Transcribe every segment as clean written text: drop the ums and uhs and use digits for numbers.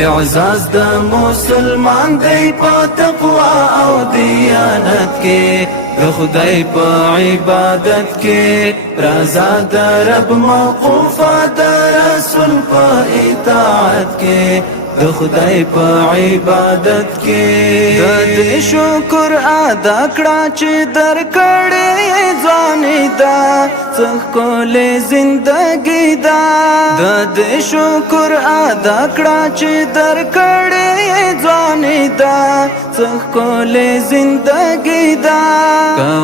اعزاز د مسلمان دی په تقوا او دیانت کې د خدای په عبادت کې رضا د رب موقوفه د رسول په اطاعت کې د خدای په عبادت کې د دې شکر ادا کړه چې درکړې ځواني دا څخه زندگی دا د دې شکر ادا کړه چې درکړې ځواني دا څخه زندگی دا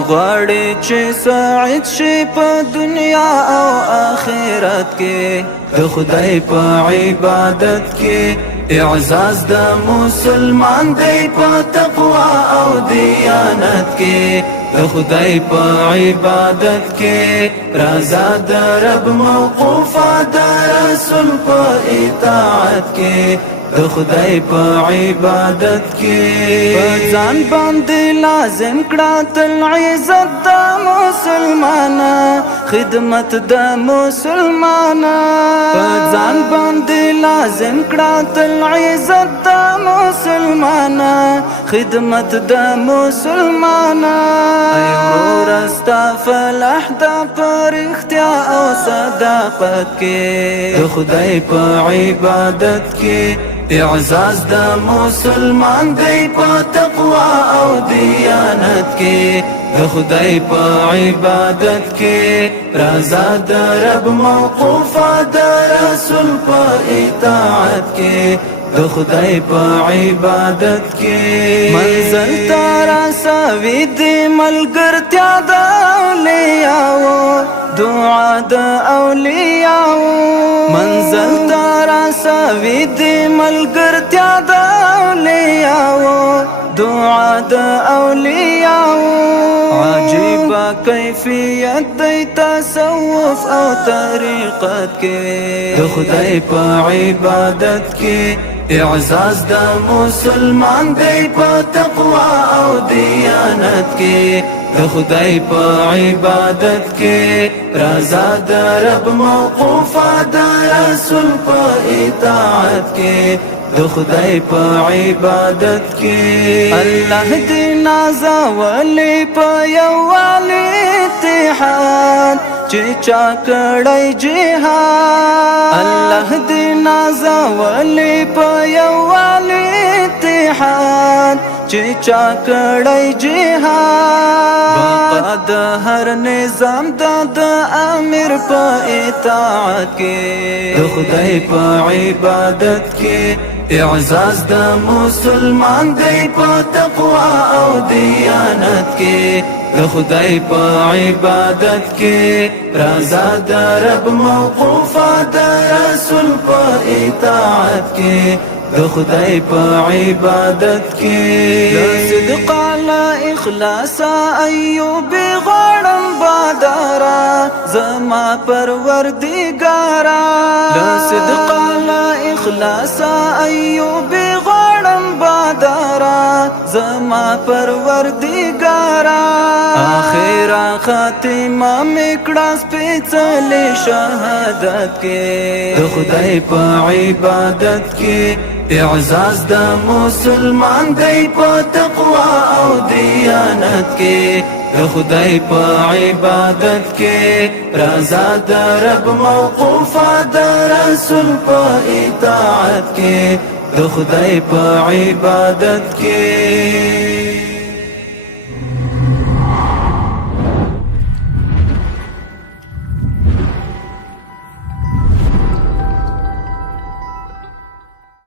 غواړې چې سعید شې په دنیا او آخرت کې د خدای په عبادت کې اعزاز د مسلمان دی په تقوا او دیانت کې د خدای په عبادت کې رضا د رب موقوفه د رسول په اطاعت کې د خدای په عبادت کې ځان باندې لازم کړه تل عزت د مسلمانا خدمت د مسلمانا ځان باندې لازم کړه تل عزت د مسلمانا خدمت د مسلمانا ای ورور استا فلاح د پرختیا او صداقت کې د خدای په عبادت کې اعزاز د مسلمان دی په تقوا او دیانت کې د خدای په عبادت کې رضا د رب موقوفه د رسول په اطاعت کې د خدای په عبادت کې منزل تارا سوي دی ملګرتیا د اولیاء دعا د اولیاء منزل تارا سوي دی ملګرتیا د اولیاء دعا د اولیاء عجیب کیفیت دی تصوف او طریقت کې د خدای په عبادت کې اعزاز د مسلمان دی په تقوا او دیانت کې د خدای په عبادت کې رضا د رب موقوفه د رسول په اطاعت کې د خدای په عبادت کې الله دې نازولې په یووالي اتحاد چې چا کړی جهاد الله دې نازولې په یووالي اتحاد چې چا کړی جهاد بقا د هر نظام د امیر په اطاعت کې د خدای په عبادت کې اعزاز د مسلمان دی په تقوا او دیانت کې د خدای په عبادت کې رضا د رب موقوفه د رسول په اطاعت کې د خدای په عبادت کې صدق لا اخلاص ایوب غړم بادارا زما پروردگارا صدق لا اخلاص ایوب غړم بادارا زما پروردگارا اخر خاتمه میکړه سپېڅلې شهادت کې د خدای په عبادت کې اعزاز د مسلمان دی په تقوا او دیانت کې د خدای په عبادت کې رضا د رب موقوفه د رسول په اطاعت کې د خدای په عبادت کې